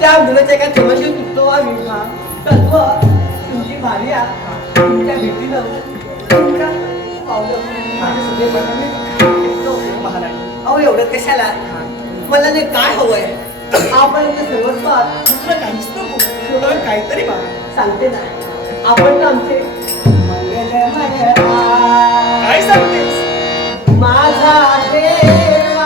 त्या मुलाच्या एका थेंबाशी तुटतो आम्ही तत्व तुमची भार्या तुमच्या भेटीनं तुमच्या पावलं माझ्या सगळे महाराज अहो एवढं कशाला मला नाही काय हवंय आपण सर्वस्वात दुसरं काहीच नको काहीतरी सांगते ना आपण तर आमचे काय सांगतेस माझा देवा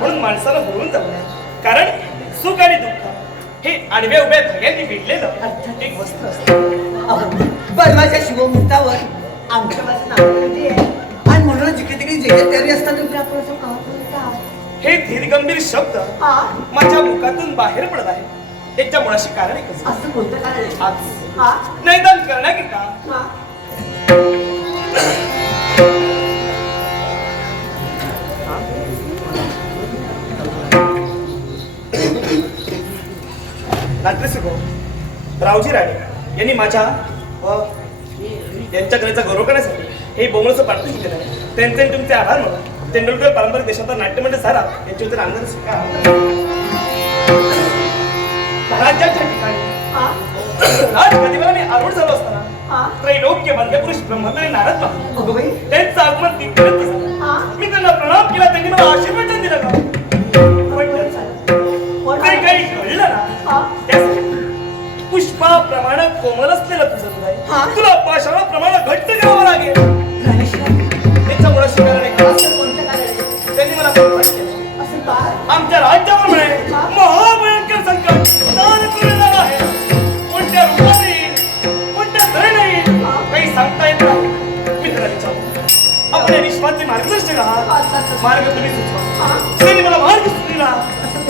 म्हणून माणसाला बोलून जाऊ कारण सुख आणि दुःख हे आडव्या उभ्या धाग्यांनी विणलेलं एक वस्त्र असतं. परमाच्या शुभमुहूर्तावर आमच्या माझं नाव आणि म्हणून जिकडे तिकडे जे तयारी असतात हे धीरगंभीर शब्द माझ्या मुखातून बाहेर पडत आहे याच्या मुळाशी कारण एकच असं कोणतं कारण आज नैदान करण्याकरिता रात्री सुगो रावजी राणे यांनी माझ्या यांच्या कलेचा गौरव करण्यासाठी हे बोंगळचं पारितोषिक दिलं आहे. त्यांचे तुमचे आभार म्हणून तेंडुलकर पारंपरिक देशाचा नाट्यमंडळ झाला याची उत्तर आनंद स्वीकार. राज्याच्या ठिकाणी राजगदिवराने आरूढ झालो असताना त्रैलोक्य वंद्यपुरुष ब्रह्मदेव नारद त्यांचं आगमन तिथपर्यंत झालं. मी त्यांना प्रणाम केला त्यांनी मला आशीर्वचन दिलं का काही कळलं ना त्यासाठी पुष्पाप्रमाणे कोमल असलेलं तुझं हृदय तुला पाषाणाप्रमाणे घट्ट करावं लागेल. त्याच्या मुळाशी कारण त्यांनी मला आमच्या राज्यावर मिळेल महाभयंकर संकट दान करून आहे. कोणत्या रूपाने कोणत्या तऱ्हेने काही सांगता येत नाही. मी त्याला विचारतो आपण या विश्वाचे मार्गदर्शक आहात मार्ग तुम्ही सुचवा. त्यांनी मला मार्ग सुचविला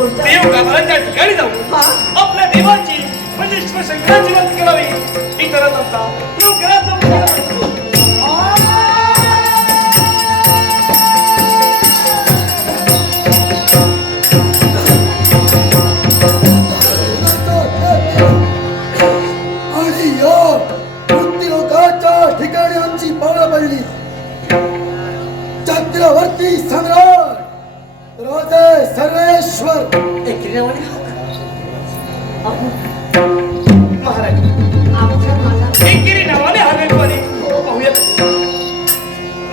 देव गाभाराच्या ठिकाणी जाऊन आपल्या देवाची म्हणजे शिवशंकराची भक्ती करावी ही करत आमचा आणि या मृत्यूलोकाच्या ठिकाणी आमची पावलं पडली. चक्रवर्ती सम्राट राजे सर्वेश्वर अहो, महाराज आमच्या मनात एकेरी नावाने हवेपणे पाहूया.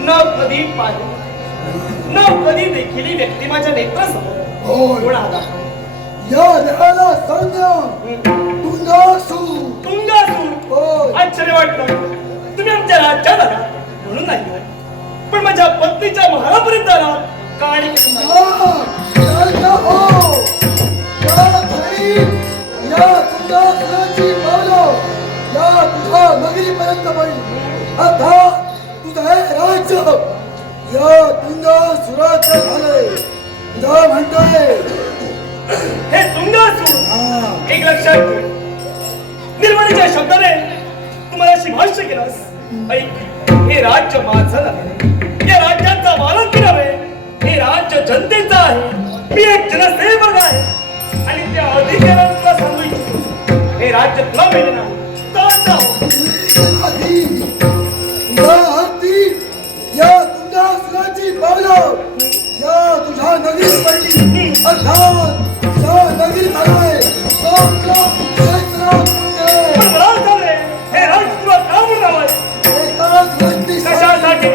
न कधी पाहिजे न कधी देखील ही व्यक्ती माझ्या नेत्रासमोर होय. कोण आला या देहाला संज्ञा तुंगासूर. तुंगासूर. होय. आश्चर्य वाटलं. तुम्ही आमच्या राज्यात आला म्हणून नाही, पण माझ्या पत्नीच्या महालापर्यंत आला का आणि चालता हो. या धरी या तुंगासुराची पावलं या तुझ्या नगरीपर्यंत पडली. आता तुझं हे राज्य या तुंगासुराचं झालंय. तुझा म्हणतोय हे तुंगासूर. हा. एक लक्षात ठेव, निर्मळीच्या शब्दाने तुम्हाला अशी भाष्य केलास. ऐक, हे राज्य माझं नव्हे, या राज्याचा मालक मी नव्हे, हे राज्य जनतेचं आहे. मी एक जनसेवक आहे आणि त्या अधिकाऱ्याला तुला सांगू इच्छितो, हे राज्य तुला मिळेल नाही. चालता हो. आधी तुझ्या हाती या तुंगासुराची पावलं या तुझ्या नगरीत पडली. अर्थात या नगरीत आलाय पण मला सांग रे, हे राज्य तुला का मिळणार आहे? एकाच व्यक्तीसाठी कशासाठी?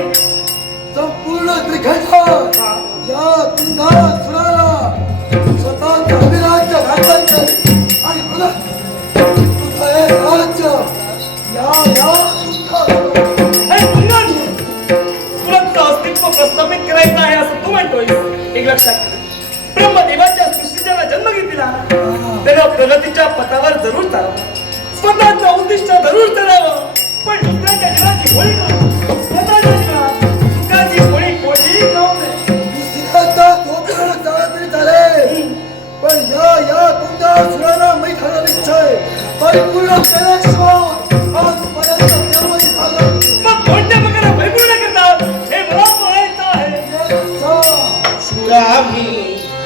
संपूर्ण त्रिखंड या तुंगासुराला स्वतःचं अभिराज्य घालवायचं आणि परत तुझं हे राज्य या हे तुंगासूर, तुला तुझं अस्तित्व प्रस्थापित करायचं आहे असं तू म्हणतोय. एक लक्षात ठेव, ब्रह्मदेवाच्या सृष्टीला जन्म घेतला त्याला प्रगतीच्या पथावर जरूर चालावं, स्वतःचं उद्दिष्ट जरूर चालावं, पण दुसऱ्याच्या जीवाची होळी करू. स्वतःच्या जीवात सुखाची होळी कोणीही खाऊ नये. दुसऱ्याचा धोका झाला तरी चालेल, पण या तुंगासुराला मी खाणार इच्छा आहे. परिपूर्ण केल्याशिवाय आजपर्यंत केव्हाही झालं मग कोणत्या प्रकारे परिपूर्ण करतात हे मला पाहायचं आहे. सुरामी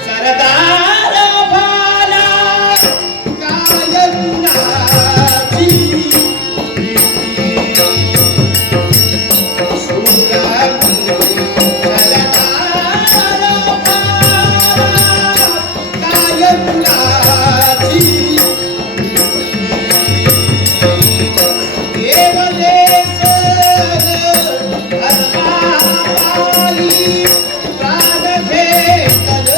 सरदार भाला कायनाची सुरामी सरदार भाला कायनाची देवदेश धर्मापाली प्राण घेतल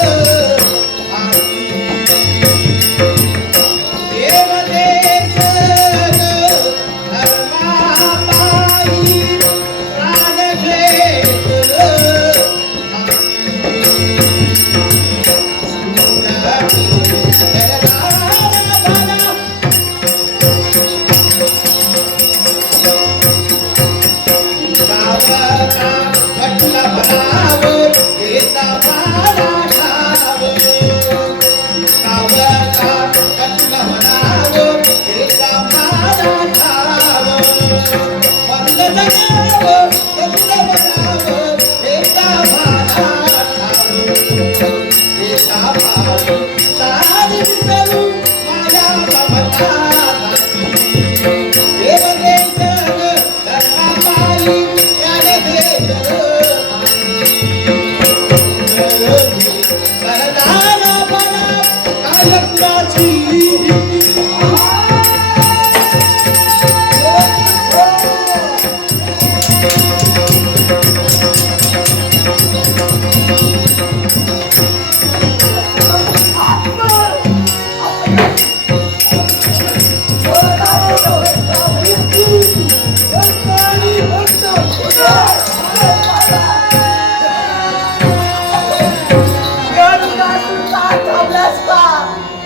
देवदेश धर्मापाली प्राण घेतल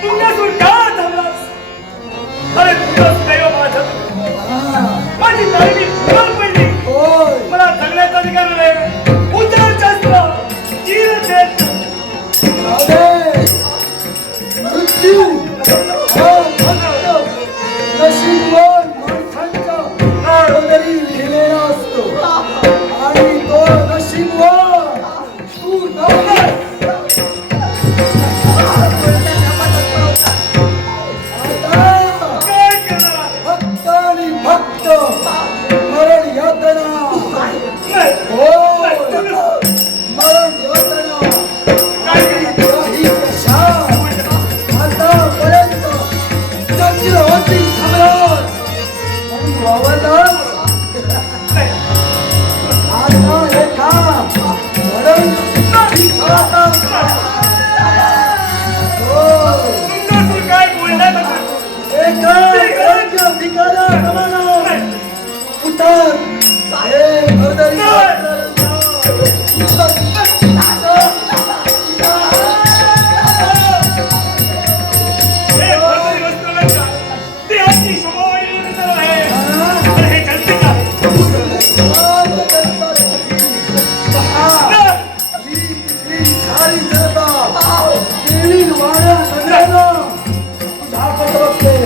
तुंगासूर का थांबलास? अरे तुझंच दैव माझं. माझी तारीख पूर्ण पडली. होय. मला जगण्याचा अधिकार नाही. उच्चार शास्त्र चिर क्षेत्र मृत्यू हा फक्त नशीबवान माणसांच्या पदरी लिहिलेला असतो आणि तो नशीबवान तू नव्हे. काय करणार आहे? भक्त आणि भक्त मरण यातना नाही. होय. मरण यातना काय करणार? काही कशा आतापर्यंत तू आवडलास? नाही. आता हे काम म्हणून ही खाता. होय. तुमच्यासून काय बोलण्यात आलं? एका योग्य भिकाऱ्याप्रमाणे उतर. हे घरदारी हे भरभरी वस्त्र नाही का? ती आमची शोभावाहिनी मित्र आहे. पण हे जनतेचं आहे. ना. ही सारी जनता केळी वाड्या सगळ्यांना तुझ्याकडे बघते.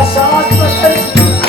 अशाच प्रकारे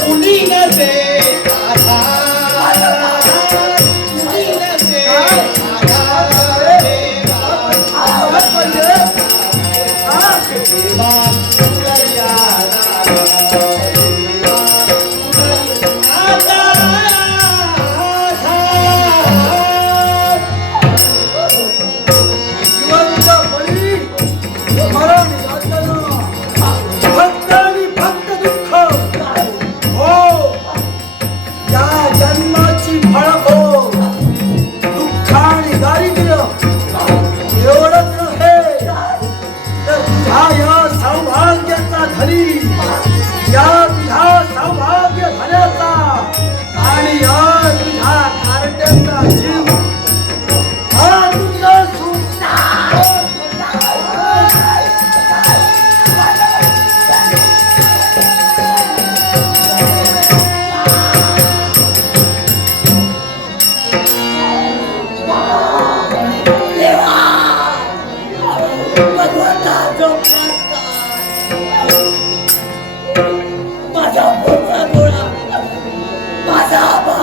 कुणी नसे आधार, कुणी नसे आधार देवा. देवा तुझ्या आता आधार. जिवंत बळी मरण यातना फक्त आणि फक्त दुःख हो या जन्माची फळ हो दुःख आणि दारिद्र्य एवढंच नव्हे तर तुझ्या या सौभाग्याचा धनी या तुझ्या सौभाग्य धन्याचा आणि या तुझ्या कारट्याचा जीव हा तुझा सुख माझा पोरगा डोळा माझा आबा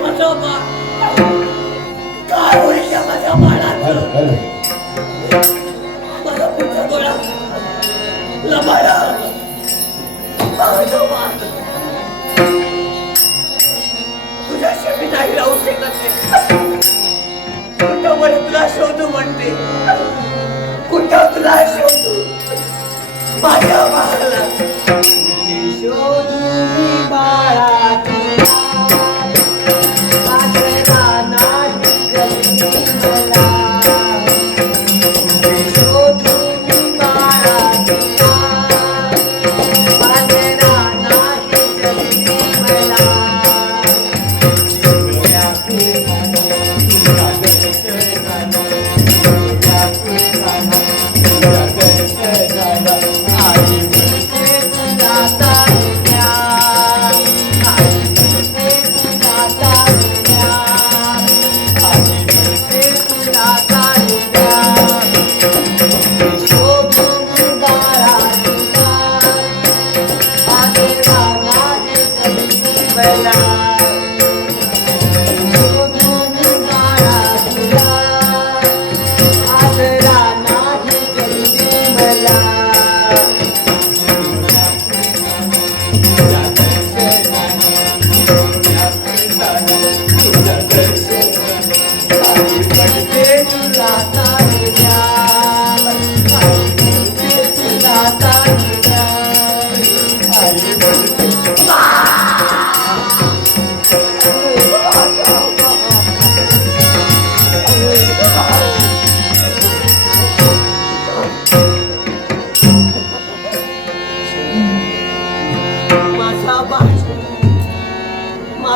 माझा आबा काय होईल या माझ्या बाळाचं माझा पुढचा डोळा लबाडा माझा आबा तुझ्याशी मी नाही राहू शकत कुठं बरं तुला शोधू म्हणते कुठं तुला शोधू माझ्या बाळाला शोधू मी बाळा तुला आसरा नाही जगली मला शोधू मी बाळा तुला आसरा नाही जगली मला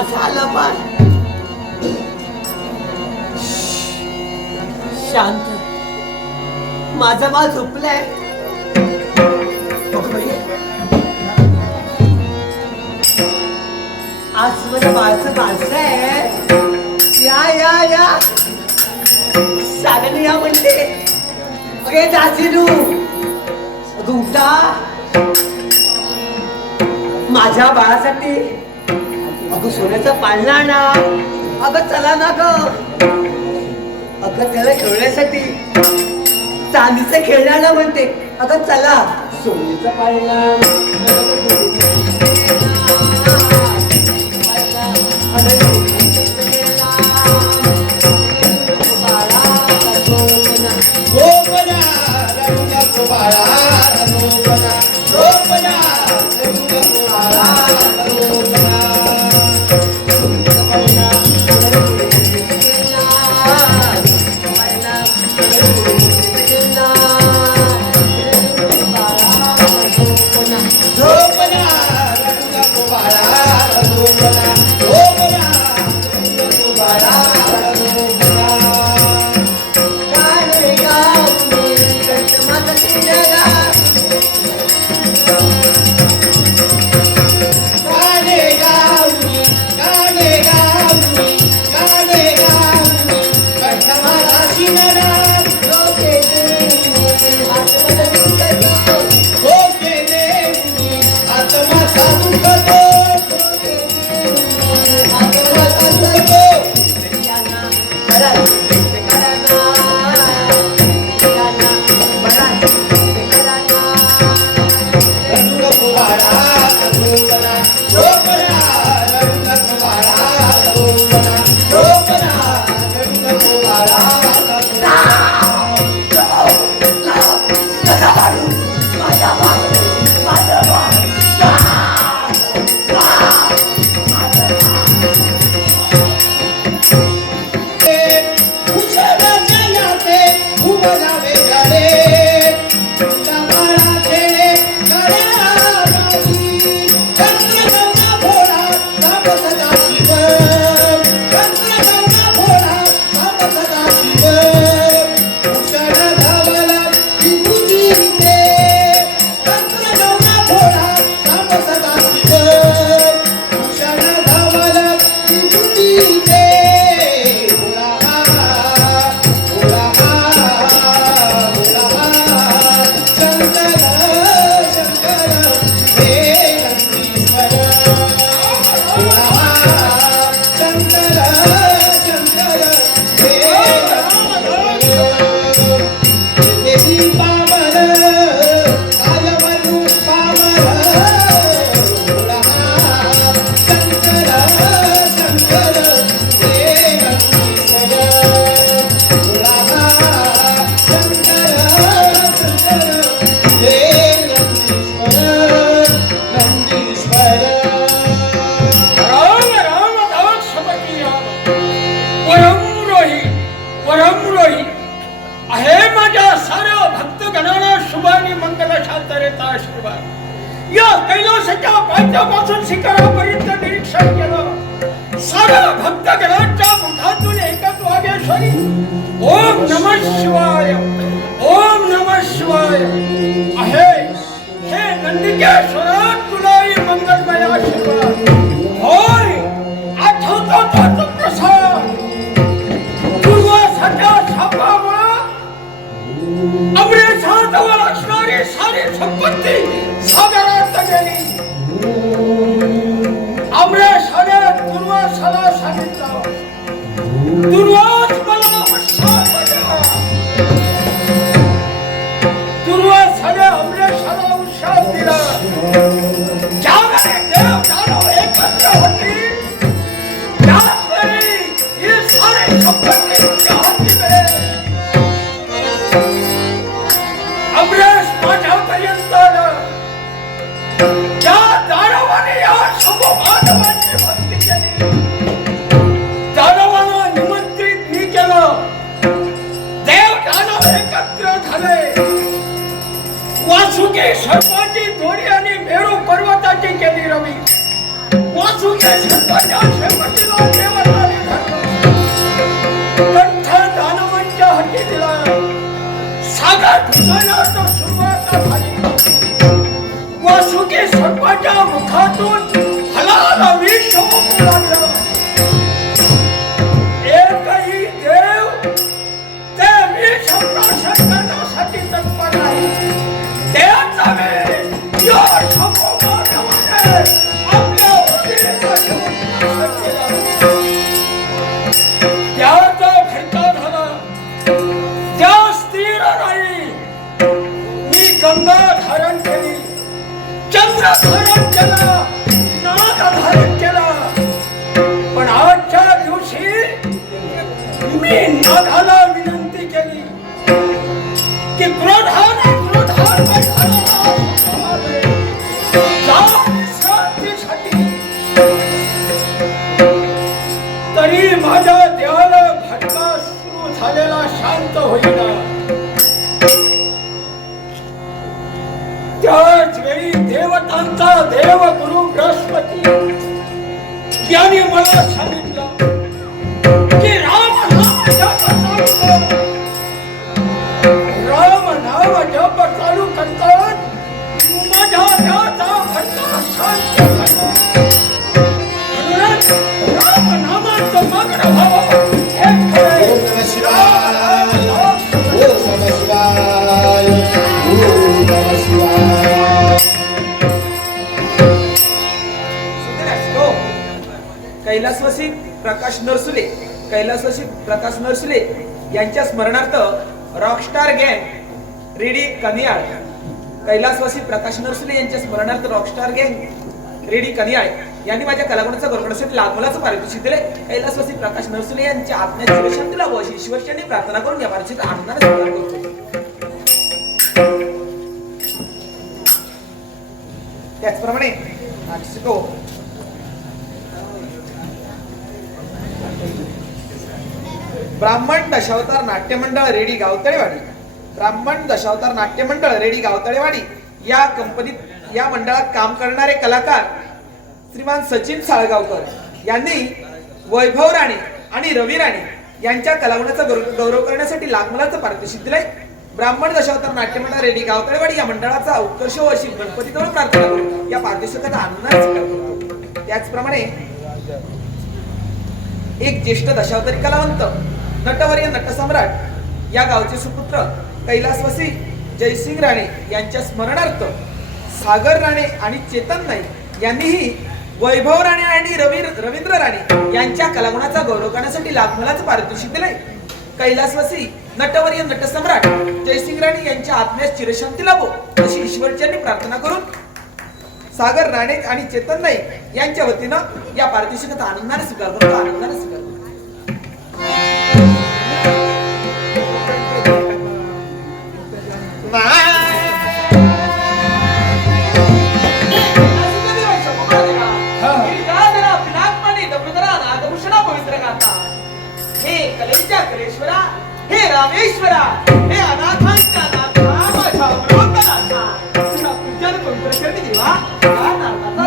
झालं बाळ शांत माझं बाळ झोपलंय आज माझ्या बाळाचं बारसं आहे या या या सागणी या म्हणते अगे जासीलू उठा माझ्या बाळासाठी अगं सोन्याचं पाळणा ना अगं चला ना ग अगं त्याला खेळण्यासाठी चांदीचं खेळणार म्हणते अगं चला सोन्याचं पाळणा माझा शिखरापासून शिखरापर्यंत निरीक्षण केलं. साऱ्या भक्तगणांच्या मुखातून एकच वागेश्वरी ओम नमः शिवाय, ओम नमः शिवाय आहे. हे नंदिकेश्वरा तुलाही मंगलमय आशीर्वाद. होय, आठवतो तो प्रसाद. पूर्वासाच्या शापामुळं अमरेशाजवळ असणारी सारी संपत्ती सागरात गेली. अमरेशाने दुर्वासाला सांगितलं, दुर्वास मला शाप द्या. दुर्वासाने अमरेशाला शाप दिला. ज्यावेळी देव दानव एकत्र होती त्यावेळी ही सारी संपत्ती तुझ्या हाती मिळेल. अमरेश माझ्यापर्यंत आलं. त्या दानवाने या शंभू मानवांची भक्ती केली. दानवानं निमंत्रित मी केलं. देव दानव एकत्र झाले. वासुकी सर्पाची दोरी आणि मेरू पर्वताची केली रवी. वासुकी सर्पाच्या शेपटीला देवताने धरलं. कंठ दानवांच्या हाती दिला. सागर घुसण्याची सुरुवात झाली. वासुकी सर्पाच्या मुखातून हलाला विष होऊ लागलं. एकही देव ते विष प्राशन करण्यासाठी तत्पर नाही. त्याचा वेळ या शंभू मानवाने आपल्या उदीचा घेऊन नाश केला. त्याचा भयंकर झाला. त्या स्थिर नाही. मी गंगा धारण केली, चंद्र धारण केला, नाग धारण केला. पण आजच्या दिवशी मी नागाला विनंती केली की क्रोधाने तरी माझ्या देवाला भटका सुरू झालेला शांत होईना. त्याच वेळी देवतांचा देवगुरु बृहस्पती यांनी मला सांगितलं की राम नाम जप चालू कर. राम नाम जप चालू करतात माझ्या देवाचा भटका शांत झाला. राम नामाचं मग्न व्हावं हे खरं. ओम नमः शिवाय, ओम नमः शिवाय, ओम नमः शिवाय. कैलासवासी प्रकाश नरसुले यांच्या स्मरणार्थ रॉकस्टार गँग रेडी कनियाळ. कैलासवासी प्रकाश नरसुले यांच्या स्मरणार्थ रॉकस्टार गँग रेडी कनियाळ यांनी माझ्या कलागुणाचा गौरवण्यासाठी लागमुलाचं पारितोषिक दिले. कैलासवासी प्रकाश नरसुले यांच्या आत्म्याची शांती लाभो अशी ईश्वरचरणी प्रार्थना करून या पारितोषिक आनंदाने स्वीकार करतो. त्याचप्रमाणे ब्राह्मण दशावतार नाट्यमंडळ रेडी गावतळेवाडी. ब्राह्मण दशावतार नाट्यमंडळ रेडी गावतळेवाडी या कंपनीत या मंडळात काम करणारे कलाकार श्रीमान सचिन साळगावकर यांनी वैभव राणे आणि रवी राणे यांच्या कलागुणाचा गौरव करण्यासाठी लागमुलाचं पारितोषिक दिलंय. ब्राह्मण दशावतार नाट्यमंडळ रेडी गावतळेवाडी या मंडळाचा उत्कर्ष व अशी गणपतीजवळ प्रार्थना करून या पारितोषिकाचा आनंद स्वीकार करतो. त्याचप्रमाणे एक ज्येष्ठ दशावतारी कलावंत नटवर्य नटसम्राट या गावचे सुपुत्र कैलासवासी जयसिंग राणे यांच्या स्मरणार्थ सागर राणे आणि चेतन नाईक यांनीही वैभव राणे आणि रवींद्र राणे यांच्या कलागुणाचा गौरव करण्यासाठी लागमुलाचं पारितोषिक दिलंय. कैलासवासी नटवर्य नटसम्राट जयसिंग राणे यांच्या आत्म्यास चिरशांती लाभो अशी ईश्वरचरणी प्रार्थना करून सागर राणे आणि चेतन नाईक यांच्या वतीनं या पारितोषिकाचा आनंदाने स्वीकार करतो. आनंदाने स्वीकार करतो. हे कलेच्या कलेश्वरा, हे रामेश्वरा, हे अनाथांच्या नाथा, माझ्या अवलोकनाथा, तुझा पूजन करून प्रकरणी देवा, या नाथाचा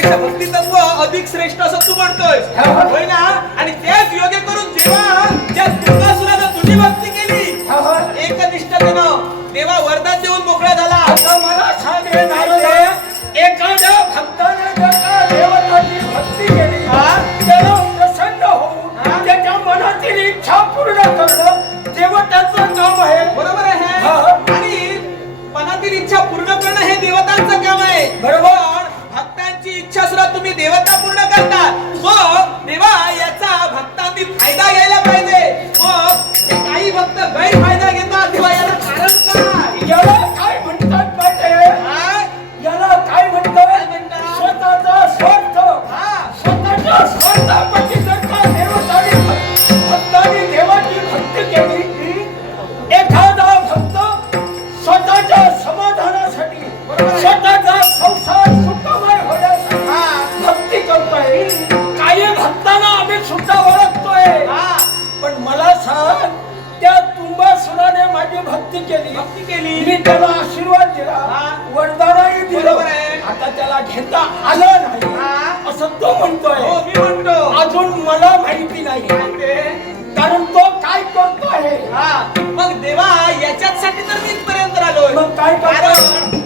भक्तापेक्षा भक्ती तत्व अधिक श्रेष्ठ असं तू म्हणतोय होय ना? आणि त्याच योग्य करून जेव्हा ज्या दुर्गासुरानं तुझी भक्ती केली एकनिष्ठतेनं देवा वरदान देऊन मोकळा झाला. आता मला सांग हे नारदा, एखाद्या भक्ताने जर का देवताची भक्ती केली त्याला प्रसन्न होऊन त्याच्या मनातील इच्छा पूर्ण करणं देवताचं काम आहे. बरोबर आहे. आणि मनातील इच्छा पूर्ण करणं हे देवतांचं काम आहे. बरोबर. भक्तांची इच्छा सुद्धा तुम्ही देवता पूर्ण करता. मग देवा याचा भक्तांनी फायदा घ्यायला पाहिजे. मग हे काही भक्त गैरफायदा घेतात. तेव्हा याला कारण काय? याला काय म्हणतात माहिती आहे? याला काय म्हणतात? स्वतःचा स्वार्थ. स्वतःच्या स्वार्थापैकी जर का भक्तांनी देवाची भक्ती केली, एखादा भक्त स्वतःच्या समाधानासाठी स्वतःचा संसार सुखमय होण्यासाठी भक्ती करतोय. काही भक्तांना आम्ही सुद्धा ओळखतोय. पण मला सांग, त्या तुंबासुराने माझी भक्ती केली, मी त्याला आशीर्वाद दिला, वरदानही दिलं. आता त्याला घेता आलं नाही असं तो म्हणतोय. मी म्हणतो अजून मला माहिती नाही कारण तो काय करतो आहे. मग देवा याच्यासाठी तर मी इथपर्यंत आलोय. मग काय करतोय? कारण